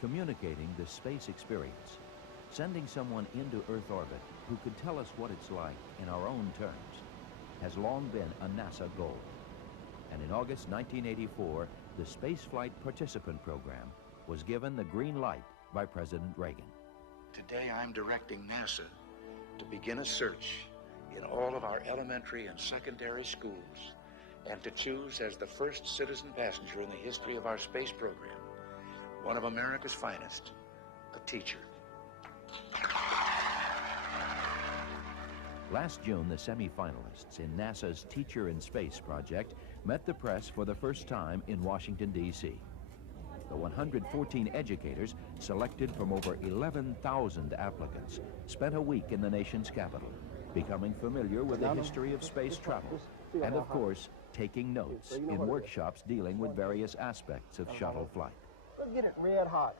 communicating the space experience, sending someone into Earth orbit who could tell us what it's like in our own terms, has long been a NASA goal. And in August 1984, the Spaceflight Participant Program was given the green light by President Reagan. Today I'm directing NASA to begin a search in all of our elementary and secondary schools and to choose as the first citizen passenger in the history of our space program one of America's finest, a teacher. Last June, the semi-finalists in NASA's Teacher in Space project met the press for the first time in Washington, D.C. The 114 educators, selected from over 11,000 applicants, spent a week in the nation's capital, becoming familiar with the history of space travel, and of course, taking notes in workshops dealing with various aspects of shuttle flight. Let's get it red hot.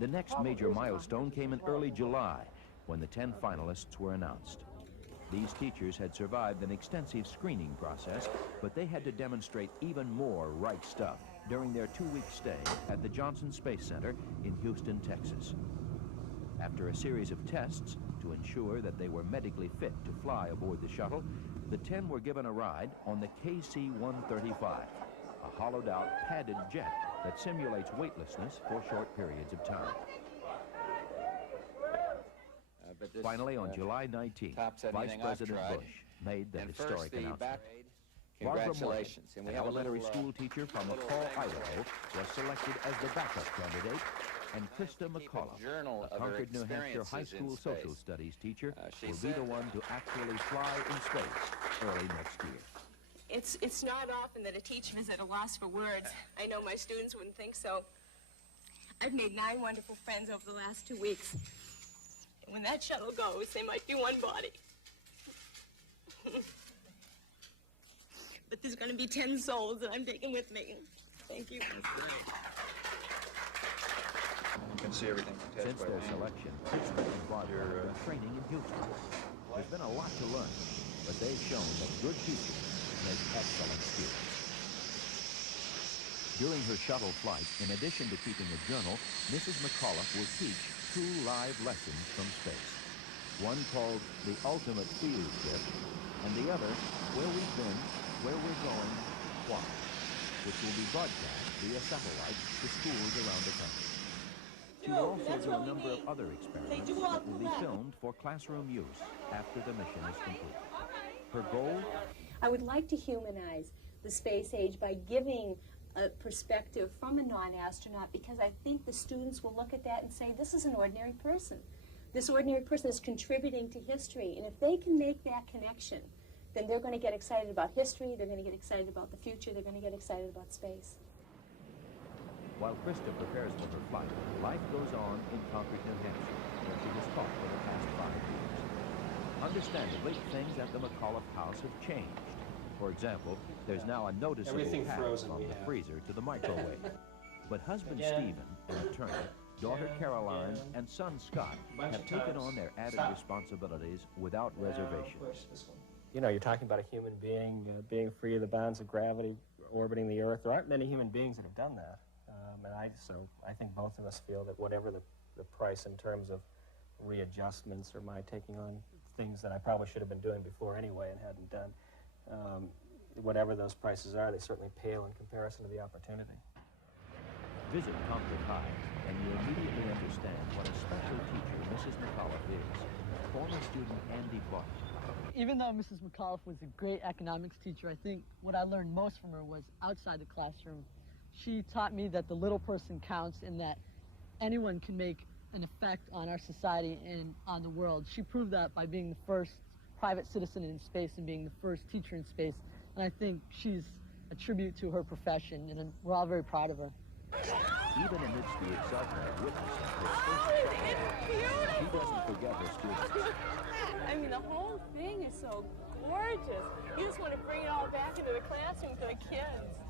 The next major milestone came in early July, when the 10 finalists were announced. These teachers had survived an extensive screening process, but they had to demonstrate even more right stuff during their 2-week stay at the Johnson Space Center in Houston, Texas. After a series of tests to ensure that they were medically fit to fly aboard the shuttle, the 10 were given a ride on the KC-135, a hollowed-out padded jet that simulates weightlessness for short periods of time. Finally, on July 19th, Vice President Bush made the historic announcement. Barbara Morgan, an elementary school teacher from McCall, Idaho, was selected as the backup candidate, and Christa McAuliffe, a Concord, New Hampshire high school social studies teacher, will be the one to actually fly in space early next year. It's not often that a teacher is at a loss for words. I know my students wouldn't think so. I've made 9 wonderful friends over the last 2 weeks. And when that shuttle goes, they might be one body. But there's going to be 10 souls that I'm taking with me. Thank you. That's great. You can see everything. Since their selection, Christa brought her training in Houston. There's been a lot to learn, but they've shown that good teachers make excellent students. During her shuttle flight, in addition to keeping a journal, Mrs. McAuliffe will teach 2 live lessons from space. One called The Ultimate Field Trip, and the other, Where We've Been, Where We're Going, Why, which will be broadcast via satellite to schools around the country. She will also do a number of other experiments that will be filmed for classroom use after the mission is complete. Her goal? I would like to humanize the space age by giving a perspective from a non-astronaut, because I think the students will look at that and say, this is an ordinary person. This ordinary person is contributing to history, and if they can make that connection, then they're going to get excited about history, they're going to get excited about the future, they're going to get excited about space. While Christa prepares for her flight, life goes on in Concord, New Hampshire, where she has taught for the past 5 years. Understandably, things at the McAuliffe house have changed. For example, there's now a noticeable path from the freezer to the microwave. But husband Stephen, an attorney, daughter Caroline, and son Scott have taken on their added responsibilities without reservation. You know, you're talking about a human being being free of the bounds of gravity, orbiting the Earth. There aren't many human beings that have done that. So I think both of us feel that whatever the price in terms of readjustments or my taking on things that I probably should have been doing before anyway and hadn't done, whatever those prices are, they certainly pale in comparison to the opportunity. Visit Concord High, and you immediately understand what a special teacher Mrs. McAuliffe is. Former student Andy Clark. Even though Mrs. McAuliffe was a great economics teacher, I think what I learned most from her was outside the classroom. She taught me that the little person counts and that anyone can make an effect on our society and on the world. She proved that by being the first private citizen in space and being the first teacher in space. And I think she's a tribute to her profession, and we're all very proud of her. Even amidst the excitement of witnessing her first, she doesn't forget her students. I mean, the whole thing is so gorgeous. You just want to bring it all back into the classroom for the kids.